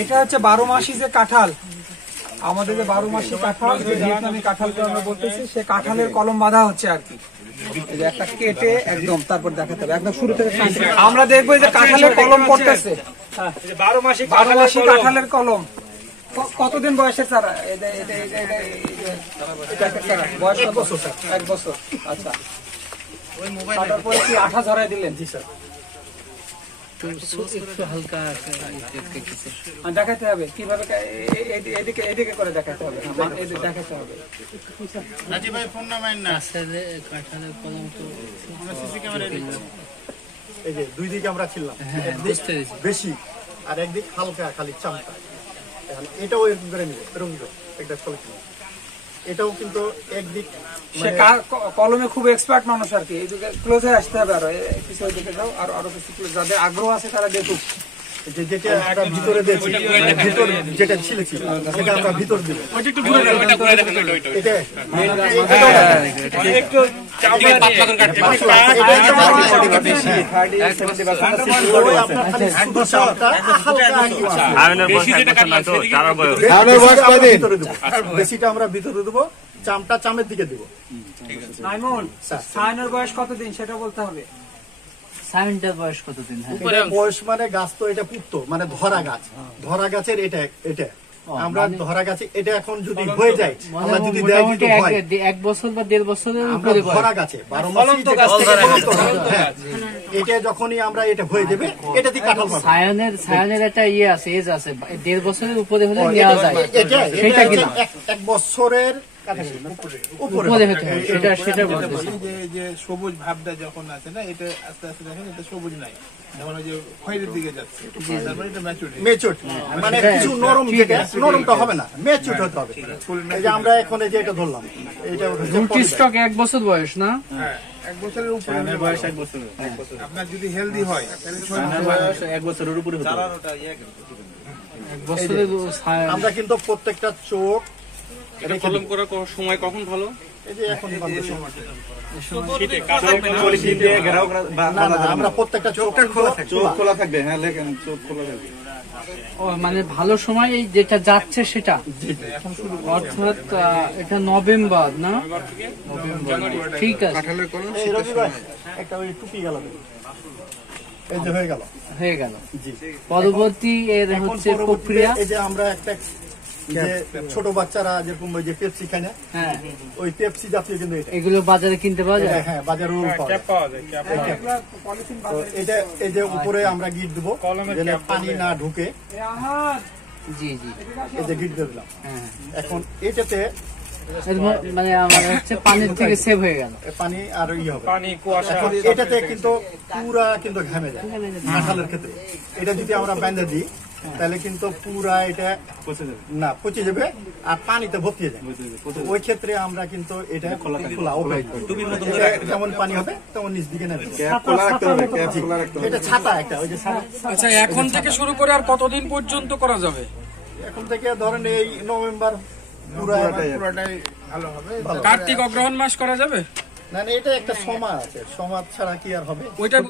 এটা হচ্ছে 12 মাসি যে কাঁঠাল, আমাদের যে 12 মাসি কাঁঠাল, ভিয়েতনামি কাঁঠালকে আমরা বলতেছি, সে কাঁঠালের কলম বাঁধা হচ্ছে আর কি। একটা কেটে একদম তারপর দেখাতে হবে একদম শুরু থেকে। আমরা দেখবো যে কাঁঠালের কলম করতেছে, 12 মাসি কাঁঠালের কলম। কতদিন বয়সের স্যার? বয়স 1 বছর স্যার। 1 বছর। আচ্ছা, তারপরে কি আঠা ঝরাই দিলেন? জি স্যার। একটু হালকা দেখাতে হবে কিভাবে, এদিকে এদিকে করে দেখাতে হবে, এদিকে দেখাতে হবে। রাজি ভাই ফোন নাম্বার না আসলে কাঁঠালের কলম তো আমরা সিসি ক্যামেরায় দেখছি। এই যে দুই দিকে আমরা ছিলাম, একদিক বেশি আর একদিক হালকা খালি চামড়া। এটাও এরকম করে নিবে, এরকম একটা ফলো ছিল। এটাও কিন্তু একদিক সে কলমে খুব এক্সপার্ট মানুষ আর কি। এইদিকে ক্লোজে আসতে হবে, আরো কিছু দিকে যাও, আর আরো কিছু যাদের আগ্রহ আছে তারা দেখুক। যেটা আমরা ভিতরে দিয়েছি, ভিতর যেটা ছিল সেটা আমরা ভিতর দিব। ওইটা একটু ঘুরে দেখেন, ওইটা ঘুরে দেখেন, এটা একটু চামড়া পাতলা করে কাটতে হবে। এটা বেশি 30 বেশি যেটা কাটলাম সেদিকে আরো বয়স কয়দিন বেশিটা আমরা ভিতরে দেব, চামটা চামের দিকে দেব। ঠিক আছে নাইমুল, সায়নের বয়স কতদিন সেটা বলতে হবে। সায়নটার বয়স কতদিন? বয়স মানে গাছ তো এটা পুত্ত মানে ধরা গাছ, ধরা গাছের এটা এটা আমরা ধরা গাছে এটা এখন যদি হয়ে যায়, আমরা যদি 1 বছর বা 1.5 বছরের উপরে ধরা গাছে 12 মাস এটা যখনই আমরা এটা হয়ে যাবে, এটা দিয়ে কাঁঠাল পাবো। সায়নের একটা ইয়ে আছে, এজ আছে, 1.5 বছরের উপরে হলে নেওয়া যায়। সেটা কি 1 বছরের যে সবুজ ভাবটা যখন আছে না, এটা আস্তে আস্তে দেখেন এটা সবুজ নাই, যখন ওই যে খয়েরির দিকে যাচ্ছে, তারপরে এটা ম্যাচিউরড মানে কিছু নরম, যেটা নরমটা হবে না, ম্যাচিউরড হতে হবে। এই যে আমরা এখন এই যে এটা ধরলাম, এটা রুট স্টক 1 বছর বয়স না? হ্যাঁ, 1 বছরের উপরে বয়স। 1 বছর আপনার যদি হেলদি হয় তাহলে বয়স 1 বছরের উপরে হতে হবে। 1 বছরের আমরা কিন্তু প্রত্যেকটা চোখ এটা কলম করার সময় কখন ভালো? এই যে এখন শীতে আমরা প্রত্যেকটা চোখটা খোলা থাকবে। হ্যাঁ, লেখেন চোখ খোলা থাকবে। ও মানে ভালো সময় যেটা যাচ্ছে সেটা, অর্থাৎ এটা নভেম্বর না? ঠিক আছে, কাঁঠালের কলম একটা ওই টুপি গেল, এই যে হয়ে গেল। জি, পরবর্তী এর হচ্ছে প্রক্রিয়া। এই যে আমরা একটা যে ছোট বাচ্চারা যেরকম ওই যে পেপসি খায় না, হ্যাঁ ওই পেপসি জাতীয় কিন্তু এগুলো বাজারে কিনতে পাওয়া যায়। হ্যাঁ, বাজারে পাওয়া যায়। এটা এই যে উপরে আমরা গিট দেবো যেন পানি না ঢুকে। জি জি, এই যে গিট দিয়ে দিলাম। এখন এটাতে মানে আমার হচ্ছে পানির থেকে সেভ হয়ে গেল, পানি আর ইয়ে হবে, এখন এটাতে কিন্তু পুরা কিন্তু ঘামে যায় কাঁঠালের ক্ষেত্রে। এটা যদি আমরা বেঁধে দিই তাহলে কিন্তু পুরা এটা পচে যাবে আর পানিতে ভর্তি যায়। ওই ক্ষেত্রে আমরা কিন্তু এটা খোলা যেমন পানি হবে তেমন নিচ দিকে নেবে। এটা ছাতা একটা, ওই যে ছাতা। আচ্ছা, এখন থেকে শুরু করে আর কতদিন পর্যন্ত করা যাবে? এখন থেকে ধরেন এই নভেম্বর পুরাটাই ভালো হবে। কার্তিক অগ্রহণ মাস করা যাবে না? এটা একটা সমাজ আছে, সমাজ ছাড়া কি আর হবে? ওইটা